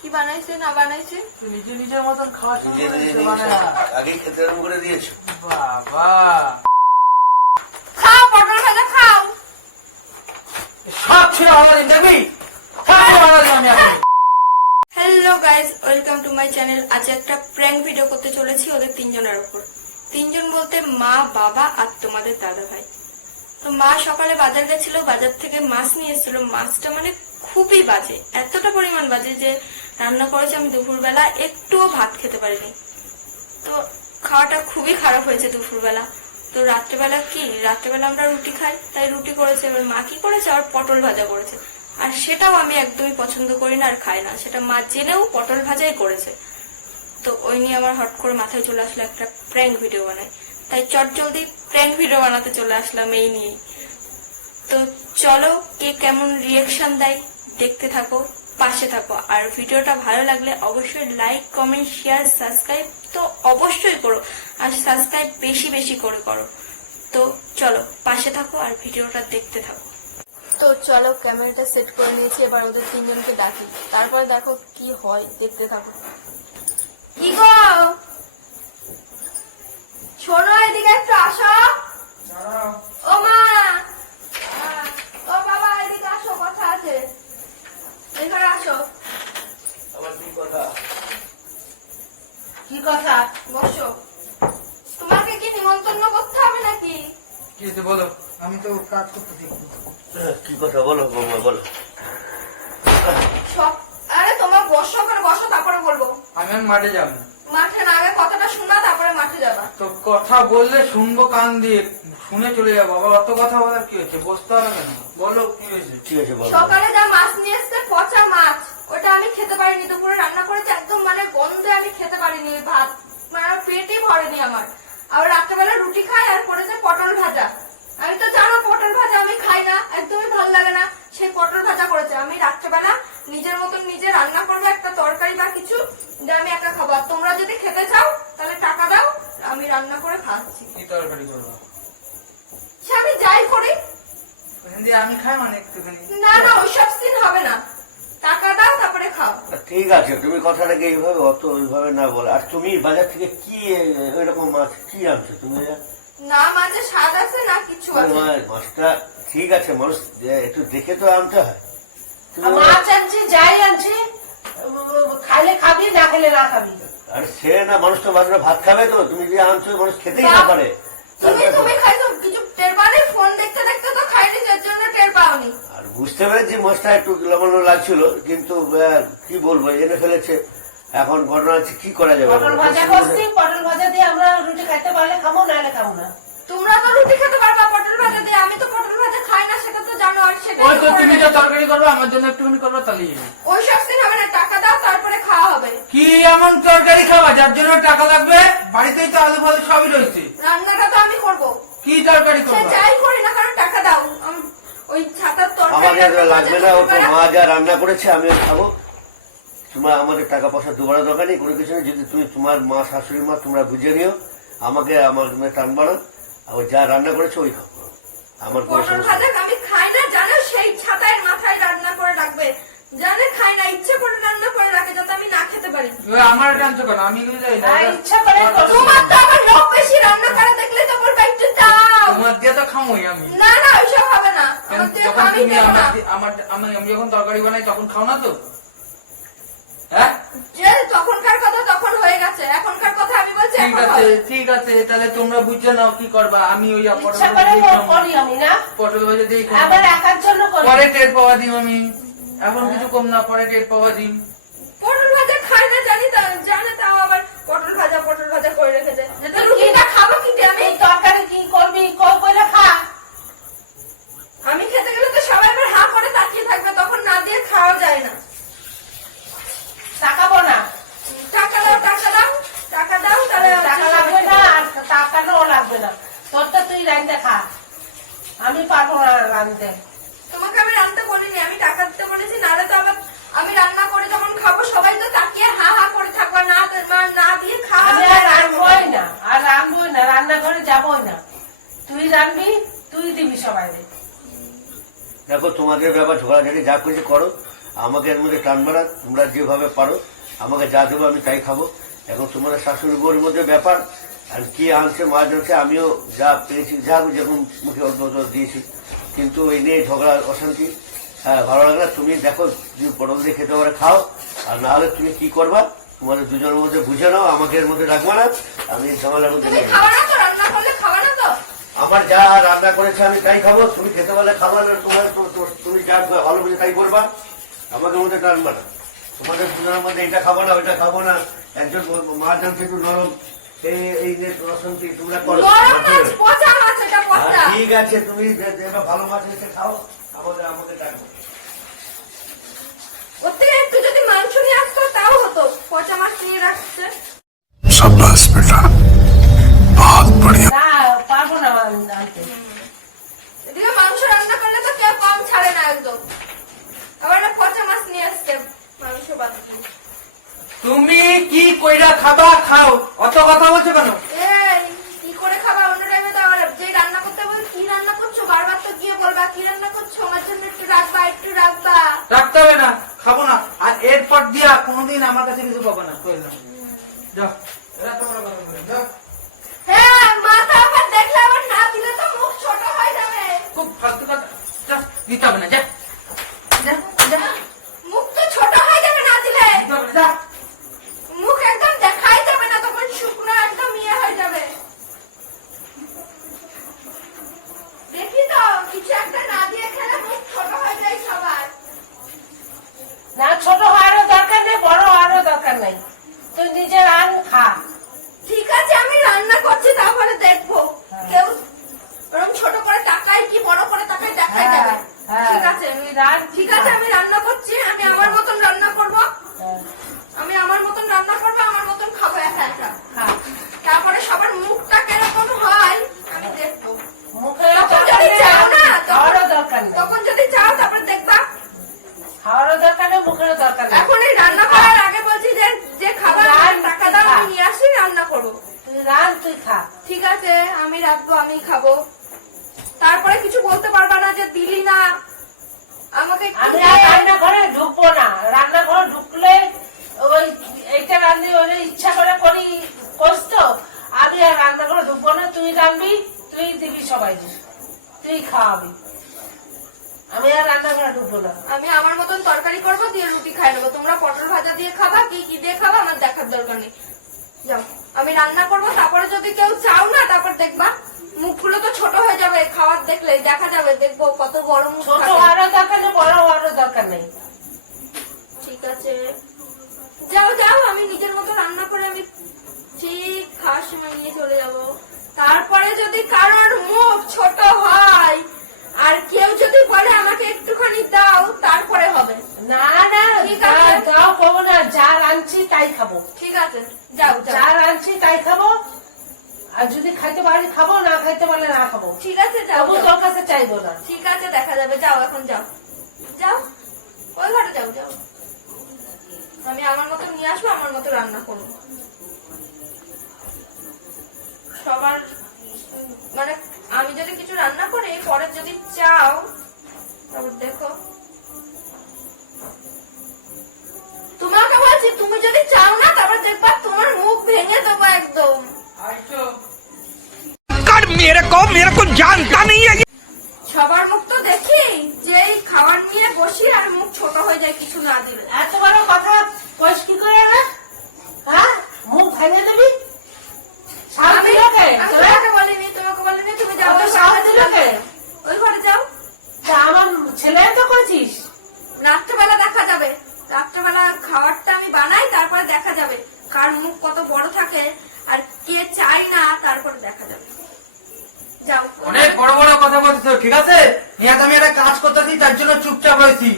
কি বানাইছে না বানাইছে নিজে নিজের মতন খাওয়া শুরু করেছে আগে খেতে আরম্ভ করে দিয়েছো। বাবা খাও পটল ভাজা খাও। সব ছিল আমাদের দেখবি hello guys, welcome to my channel. আজ একটা প্র্যাঙ্ক ভিডিও করতে চলেছি ওদের তিনজনের উপর। তিনজন বলতে মা, বাবা আর তোমাদের দাদা ভাই। তো মা সকালে বাজার গেছিল, বাজার থেকে মাছ নিয়ে এসেছিল। মাছটা মানে খুবই বাজে, এতটা পরিমাণ বাজে যে রান্না করেছে আমি দুপুরবেলা একটুও ভাত খেতে পারিনি। তো খাওয়াটা খুবই খারাপ হয়েছে দুপুরবেলা। তো রাত্রেবেলা আমরা রুটি খাই, তাই রুটি করেছে। এবার মা কি করেছে, আর পটল ভাজা করেছে। আর সেটাও আমি একদমই পছন্দ করি না আর খাই না, সেটা মা জেনেও পটল ভাজাই করেছে। তো ওই নিয়ে আমার হট করে মাথায় চলে আসলো একটা প্র্যাঙ্ক ভিডিও বানাই, তাই চটজলদি প্র্যাঙ্ক ভিডিও বানাতে চলে আসলাম এই নিয়েই। তো চলো, কে কেমন রিয়েকশন দেয় দেখতে থাকো, পাশে থাকো। আর ভিডিওটা ভালো লাগলে অবশ্যই লাইক, কমেন্ট, শেয়ার, সাবস্ক্রাইব তো অবশ্যই করো। আর সাবস্ক্রাইব বেশি বেশি করে করো। তো চলো পাশে থাকো আর ভিডিওটা দেখতে থাকো। তো চলো, ক্যামেরাটা সেট করে নিয়েছি, এবার ওদের তিনজনকে ডাকি, তারপরে দেখো কি হয়, দেখতে থাকো। কি গো, শোনো, এদিকে একটু আসো। ও মা, ও বাবা, এদিকে আসো, কথা আছে, এখানে আসো। আবার কি কথা? কি কথা? বসো। তোমাকে কি নিমন্ত্রণ করতে হবে নাকি? কি হয়েছে বলো, আমি তো কাজ করতেছি। কি কথা বলো বৌমা, বলো। আরে তোমার বসো, করে বসো, তারপরে বলবো। আমি আর মাঠে যাবো। মাঠে না, আগে কথাটা শোনা, তারপরে মাঠে যাবা। তো কথা বললে শুনবো কান দিয়ে, শুনে চলে যাবো। আবার অত কথা বলার কি হচ্ছে, বসতে হবে কেন? বলো কি হয়েছে। ঠিক আছে বলো। সকালে যা মাছ নিয়ে এসছে, পচা মাছ, ওটা আমি খেতে পারিনি। দুপুরে রান্না করেছে, একদম মানে গন্ধে আমি খেতে পারিনি ভাত, মানে পেটই ভরেনি আমার। আবার রাত্রেবেলা রুটি খাই, আর করেছে পটল ভাজা। আমি তো জানো পটল ভাজা আমি খাই না, একদমই ভালো লাগে না। সেই পটল ভাজা করেছে। আমি রাত্রেবেলা নিজের মতন নিজে রান্না করবো একটা তরকারি বা কিছু, আমি একা খাবো। আর তোমরা যদি খেতে চাও তাহলে টাকা দাও, আমি রান্না করে খাচ্ছি। কি তরকারি করবো? সে আমি যাই করি। ওখান দিয়ে আমি খাই মানে একটুখানি। না না, ওইসব সিন হবে না, টাকা দাও তারপরে খাও। ঠিক আছে, তুমি কথাটাকে এইভাবে অত ওইভাবে না বলো। আর তুমি বাজার থেকে কি ওইরকম মাছ কি আনছো তুমি? না মাঝে স্বাদ আছে না কিছু আছে। মাছটা ঠিক আছে, মানুষ একটু দেখে তো আনতে হয়। মাছ আনছি, যাই আনছি, খাইলে খাবি, না খেলে না খাবি। আর সে না, মানুষ তো বাজারে ভাত খাবে, তো তুমি যে আনছো মানুষ খেতেই না পারে। তুমি খাইছো কিছু টের পাওনি? ফোন দেখতে দেখতে তো খাইনি, যার জন্য টের পাওনি। আর বুঝতে পেরেছি মাছটা একটু লবণ লাগছিল, কিন্তু কি বলবো, এনে ফেলেছে। এখন ঘটনা হচ্ছে কি করা যাবে। পটল ভাজা করছি, পটল ভাজা দিয়ে আমরা রুটি খাইতে পারলে খাবো, নাহলে খাবো না। তোমরা তো রুটি খেতে পারবা পটল ভাজা দিয়ে, আমি তো পটল ভাজা খাই না, সেটা তো জানো। আর সেটা ওই তো তুমি যে তরকারি করবো আমার জন্য একটুখানি করবো, তাহলেই ওই সব সিন হবে না, টাকা দাও তারপরে খাওয়া হবে। কি এমন তরকারি খাওয়া যার জন্য টাকা লাগবে? বাড়িতেই তো আলু ফালু সবই রয়েছে। রান্নাটা তো আমি করবো। কি তরকারি সে করবো? যাই করি না, কারণ টাকা দাও। ওই ছাতার আমাকে তরকারি লাগবে না, ও তো মা যা রান্না করেছে আমিও খাবো। তোমার আমাদের টাকা পয়সা দুবার দরকার নেই, কোনো কিছু নেই। যদি তুমি তোমার মা, শাশুড়ি মা, তোমরা বুঝে নিও, আমাকে আমার টানবা না। আবার যা রান্না করেছে ওই খাবো। আমার কোনো পটল সমস্যা ভাজা নেই। আমি খাই না, জানো? সেই ছাতায় মাথায় রান্না করে রাখবে, জানে খাই না, ইচ্ছে করে রান্না করে রাখে যাতে আমি না খেতে পারি। আমার টানছো কেন? আমি কিন্তু যাই না। আর ইচ্ছা করে করছি। তোমার তো আবার লোক বেশি, রান্না করে দেখলে তো বলবা একটু দাও। তোমার দিয়ে তো খামোই আমি। না না, ওইসব হবে না, কেন, আমার দিয়ে যখন আমি তুমি দেবো না। আমি যখন তরকারি বানাই তখন খাও না তো? হ্যাঁ যে তখনকার কথা তখন হয়ে গেছে, এখনকার কথা আমি বলছি ঠিক এখন আছে, হবে। ঠিক আছে, তাহলে তোমরা বুঝে নাও কি করবা। আমি ওই ইচ্ছা করে করি আমি, না পটল ভাজা দিয়ে আবার একার জন্য করি। পরে টের পাওয়া দিম আমি, এখন কিছু কম না, পরে টের পাওয়া দিম। পটল ভাজা খাই না জানি, জানে তাও আবার পটল ভাজা করে রেখেছে। যেটা রুটিটা খাবো কি দিয়ে আমি? এই তরকারি কি করবি, করে খা। আমি খেতে গেলে তো সবাই আবার হা করে তাকিয়ে থাকবে, তখন না দিয়ে খাওয়া যায় না। তাকাবো না, টাকা দাও, টাকা দাও, টাকা দাও, তাহলে টাকা লাগবে না, আর টাকাটাও লাগবে না। তোরটা তুই রাঁধতে খা, আমি পারবো না রাঁধতে। তোমাকে আমি রান্না বলিনি, আমি টাকা দিতে বলেছি। নাহলে তো আবার আমি রান্না করে যখন খাবো সবাই তো তাকিয়ে হা হা করে থাকবে, না দিয়ে খাওয়া আমি আর রাঁধবই না, রান্নাঘরে যাবই না। তুই রাঁধবি, তুই দিবি সবাই। দেখো, তোমাদের ব্যাপার ঝগড়াঝাড়ি যা কিছু করো, আমাকে এর মধ্যে টানবে না, তোমরা যেভাবে পারো আমাকে যা দেবো আমি তাই খাবো। এখন তোমাদের শাশুড়ি বউর মধ্যে ব্যাপার, আর কি আনছে মা জানছে, আমিও যা পেয়েছি যা যখন মুখে অল্প অল্প দিয়েছি, কিন্তু এই নিয়ে ঝগড়া অশান্তি। হ্যাঁ, ভালো লাগে না। তুমি দেখো যদি পটল দিয়ে খেতে পারে খাও, আর না হলে তুমি কি করবা তোমাদের দুজনের মধ্যে বুঝে নাও, আমাকে এর মধ্যে রাখবা না। আমি ঝামেলার মধ্যে তুমি নেই। খাওয়া না তো, রান্না করলে খাওয়া না তো? আমার যা রান্না করেছে আমি তাই খাবো, তুমি খেতে পারলে খাবার, তোমার তুমি যা ভালো বুঝে তাই করবা, আমাকে মধ্যে টানবা না। তোমাদের দুজনের মধ্যে এটা খাবো না ওইটা খাবো না, একজন মা জানছে একটু নরম, এই নিয়ে অশান্তি তোমরা করো। নরম মাছ, পচা মাছ, এটা পচা। ঠিক আছে, তুমি এবার ভালো মাছ এসে খাও, আমাকে ডাকবো। ওর থেকে একটু যদি মাংস নিয়ে আসতো তাও হতো, পচা মাছ নিয়ে রাখছে। शाबाश बेटा, बहुत बढ़िया। না পারবো না আনতে। এদিকে মাংস রান্না করলে তো কেউ কম ছাড়ে না একদম, আবার একটা পচা মাছ নিয়ে আসছে মাংস বানাতে। তুমি কি কইরা খাবা খাও, অত কথা বলছো কেন? এই কি করে খাবা? অন্য টাইমে তো আবার যে রান্না করতে বল, কি রান্না করছো বারবার তো গিয়ে বলবা কি রান্না করছো, আমার জন্য একটু রাখবা, একটু রাখবা। রাখতে হবে না, খাবো না। আর এরপর দিয়া কোনোদিন আমার কাছে কিছু পাবো না, কই না। যাও, এরা তোমরা কথা বলো, যাও। হ্যাঁ, মাথা আবার দেখলে আবার না দিলে তো মুখ ছোট হয়ে যাবে। খুব ফালতু কথা, যা, দিতে হবে না, যা যা যা, মুখ তো ছোট হয়ে যাবে না দিলে, দিতে হবে না, যা। মুখ একদম দেখাই যাবে না, তখন শুকনো একদম ইয়ে হয়ে যাবে। দেখি তো কিছু একটা না দিয়ে খেলে মুখ ছোট হয়ে যায় সবার। না ছোট হওয়ারও দরকার নেই, বড় হওয়ারও দরকার নেই, তুই নিজে রান খা। ঠিক আছে, আমি রান্না করছি, তারপরে দেখবো কেউ ওরকম ছোট করে তাকায় কি বড় করে তাকায় দেখাই যাবে। হ্যাঁ, ঠিক আছে, তুই রান, ঠিক আছে, আমি রান্না করছি, আমি আমার মতন রান্না করবো, হ্যাঁ, আমি আমার মতন রান্না করবো, আমার মতন খাবো একা একা। খা। তারপরে সবার মুখটা কিরকম হয় আমি দেখবো। মুখে তখন যদি চাও না, খাওয়ারও দরকার নেই, তখন যদি চাও তারপরে দেখবা। খাওয়ারও দরকার নেই, মুখেরও দরকার নেই। এখন এই রান্না করার আগে বলছি যে যে খাবার রান, টাকা দাও খা। আমি নিয়ে আসি, রান্না করবো। তুই রান, তুই খা। ঠিক আছে, আমি রাখবো, আমি খাবো। তারপরে কিছু বলতে পারবা না যে দিলি না আমাকে একটু আমি দে। আর রান্নাঘরে ঢুকবো না, রান্নাঘরে ঢুকলে ওই এইটা রান্ধি ওই ইচ্ছা করে করি করিস তো, আমি আর রান্নাঘরে ঢুকবো না, তুই রান্ধবি, তুই দিবি সবাই, তুই খাওয়াবি, আমি আর রান্নাঘরে ঢুকবো না। আমি আমার মতন তরকারি করবো, দিয়ে রুটি খাই নেবো। তোমরা পটল ভাজা দিয়ে খাবা, কি কি দিয়ে খাবা আমার দেখার দরকার নেই। যাও, আমি রান্না করবো, তারপরে যদি কেউ চাও না তারপর দেখবা মুখগুলো তো ছোট হয়ে যাবে, খাবার দেখলে দেখা যাবে, দেখবো কত বড় মুখ ছোট থাকে। হওয়ারও দরকার নেই, বড় হওয়ারও দরকার নেই। ঠিক আছে, যাও যাও, আমি নিজের মতো রান্না করে আমি ঠিক খাওয়ার সময় নিয়ে চলে যাব। তারপরে যদি কারোর মুখ ছোট হয় আর কেউ যদি বলে আমাকে একটুখানি দাও, তারপরে হবে। না না, ঠিক আছে। দাও খাবো না, যা রাঁধছি তাই খাবো, ঠিক আছে, যাও যা যাও। রাঁধছি তাই খাবো, আর যদি খাইতে পারি খাবো, না খাইতে পারলে না খাবো, ঠিক আছে, যাও তবু যাও। তোর কাছে চাইবো না। ঠিক আছে, দেখা যাবে, যাও এখন যাও যাও, ওই ঘরে যাও যাও। আমি আমার মতো নিয়ে আসবো, আমার মতো রান্না করবো। সবার মানে আমি যদি কিছু রান্না করি, পরে যদি চাও তারপর দেখো। তোমাকে বলছি, তুমি যদি চাও না তারপর দেখবা তোমার মুখ ভেঙে দেবো একদম। আইসো। मेरे को जानता नहीं है। সবার মুখ তো দেখি, যেই খাবার নিয়ে বসি আর মুখ ছোট হয়ে যায় কিছু না দিলে। এত বড় কথা কইস কি করে না? হ্যাঁ, মুখ ভেঙে দিবি? সাহস আমি দিল কে? আমি তোরা? তোমাকে বলিনি, তোমাকে বলিনি, তুমি যাও ওই ওই সাহস ঘরে দিল যাও। কে? ওই ঘরে যাও, তা আমার ছেলে তো করেছিস। রাত্রেবেলা দেখা যাবে। রাত্রেবেলা খাবারটা আমি বানাই, তারপরে দেখা যাবে কার মুখ কত বড় থাকে আর কে চাই না, তারপরে দেখা যাবে। যাও। অনেক বড় বড় কথা বলতেছো, ঠিক আছে? নিহাত আমি একটা কাজ করতেছি, তার জন্য চুপচাপ হয়েছি।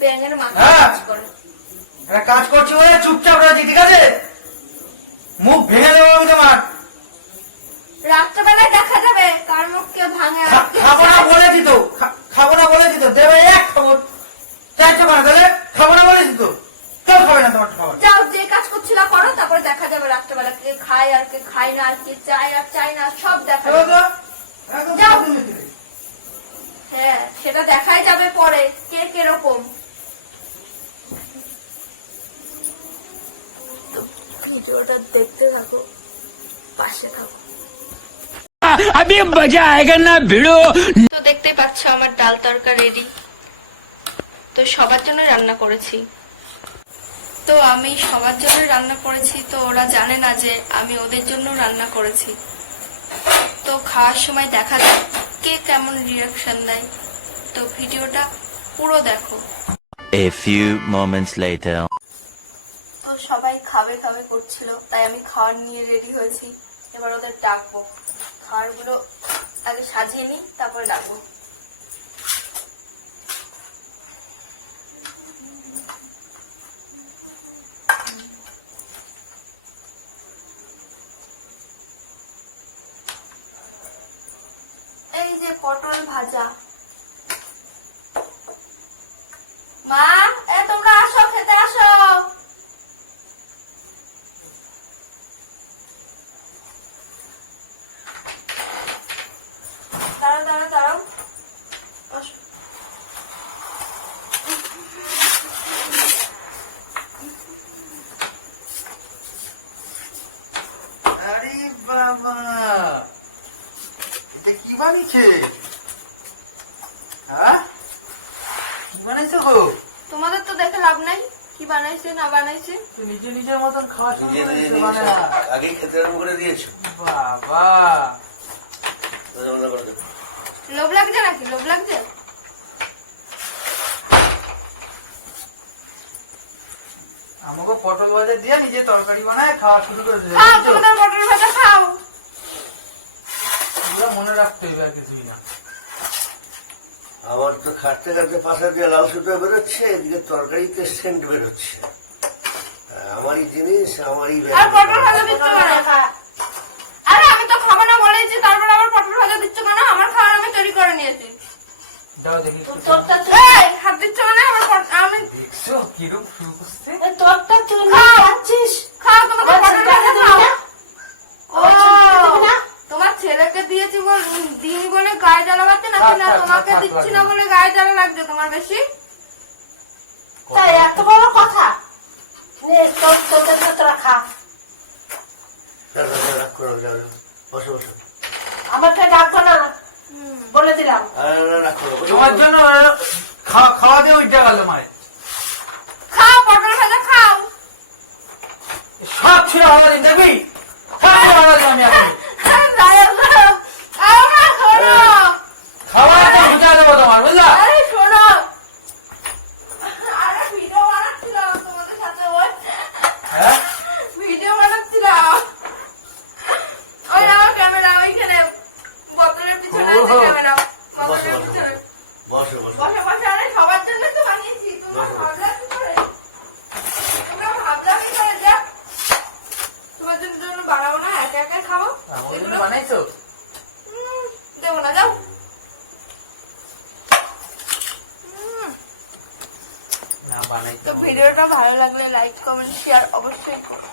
ব্যাঙের মাথা হ্যাঁ। কাজ করে। একটা কাজ করছি বলে চুপচাপ রয়েছি, ঠিক আছে? মুখ ভেঙে দেবো আমি তোমার। রাত্রেবেলায় দেখা যাবে কার মুখ কে ভাঙে আর কে খাবো না চায়। বলেছি তো, খাবো না বলেছি তো, দেবে এক খবর চাইছো কেন তাহলে? খাবো না বলেছি তো, কেউ খাবে না তোমার খাবার। যাও, যে কাজ করছিল করো, তারপরে দেখা যাবে রাত্রেবেলা কে খায় আর কে খায় না, আর কে চায় আর চায় না, সব দেখা চলো যাবে। তো, একদম যাও। সাবধানে চলে। হ্যাঁ, সেটা দেখাই যাবে পরে কে কিরকম। ভিডিওটা দেখতে থাকো, পাশে থাকো। अभी मजा आएगा ना भिड़ो। তো দেখতেই পাচ্ছ আমার ডাল তরকা রেডি। তো সবার জন্য রান্না করেছি। তো আমি সবার জন্য রান্না করেছি, তো ওরা জানে না যে আমি ওদের জন্য রান্না করেছি। তো খাওয়ার সময় দেখা যাক কে কেমন রিয়াকশন দেয়। তো ভিডিওটা পুরো দেখো। A few moments later. তো সবাই খাবে খাবে করছিল, তাই আমি খাওয়ার নিয়ে রেডি হয়েছি। এবার ওদের ডাকবো, খাবারগুলো আগে সাজিয়ে নিই, তারপরে ডাকবো। এই যে পটল ভাজা। মা, তোমরা আসো, খেতে আসো। দাঁড়াও দাঁড়াও দাঁড়াও, আসো। আরে বাবা, এটা কি বানিয়েছে? হ্যাঁ, কি বানাইছো গো? তোমাদের তো দেখে লাভ নাই কি বানাইছে না বানাইছে। তুই নিজে নিজের মতন খাওয়া শুরু নিজে নিজে করেছো মানে? আগেই খেতে আরম্ভ করে দিয়েছো। বাবা, রান্না করে দেবো। লোভ লাগছে নাকি? লোভ লাগছে? আমাকে পটল ভাজা দিয়ে নিজে তরকারি বানায় খাওয়া শুরু করে দিলে। খাও, তোমাদের পটল ভাজা খাও। এগুলো মনে রাখতে হবে, আর কিছুই না। আমার তো খাটতে খাটতে পাশা দিয়ে লাল সুতো বেরোচ্ছে, এদিকে তরকারিতে সেন্ট বেরোচ্ছে। আমারই জিনিস, আমারই আর পটল ভাজা দিচ্ছ কেন? আরে আমি তো খাবো না বলেছি, তারপর আবার পটল ভাজা দিচ্ছ কেন? আমার খাবার আমি তৈরি করে নিয়েছি। দাও দেখি একটু। তোরটা এই, হাত দিচ্ছ মানে আমি দেখছো কিরকম শুরু করছে? তোরটা তুই না খাচ্ছিস। খাও, তোমাকে পটল ভাজা খাও। ও, দিবি না? তোমার ছেলেকে দিয়েছি দিই বলে গায়ে জ্বালা লাগছে নাকি না? থাক, থাক, তোমাকে থাক, দিচ্ছি থাক। না বলে গায়ে জ্বালা লাগছে তোমার বেশি? তাই এত বড় কথা? নে তোদের না তোরা খা। রাগ করো, যাও, যাও। বসো বসো। আমাকে ডাকবো না, বলে দিলাম। আর রাগ করো, বসো, তোমার বসো। জন্য খাওয়া দিয়ে উঠে গেল মায়ের। খাও, পটল ভাজা খাও। সব ছিল ভালো দিন দেখবি, সব ছিল ভালো দিন। আমি এখন খাওয়া বুঝা দেবো তোমার, বুঝলা? আরে শোনো, আরে ভিডিও বানাচ্ছিলাম তোমাদের সাথে, ওই হ্যাঁ, ভিডিও বানাচ্ছিলাম। ওই আমার ক্যামেরা ওইখানে বোতলের পিছনে আছে ক্যামেরা, বোতলের পিছনে। বসো বসো। বসে বসে, আরে সবার জন্য তো বানিয়েছি। তোমরা ভাবলা কি করে? তোমরা ভাবলা কি করে? যা, তোমাদের জন্য বানাবো না, একা একা খাবো। আমাদের জন্য এগুলো বানাইছো? দেবো না, যাও। না বানাইছো। তো ভিডিওটা ভালো লাগলে লাইক কমেন্ট শেয়ার অবশ্যই করো।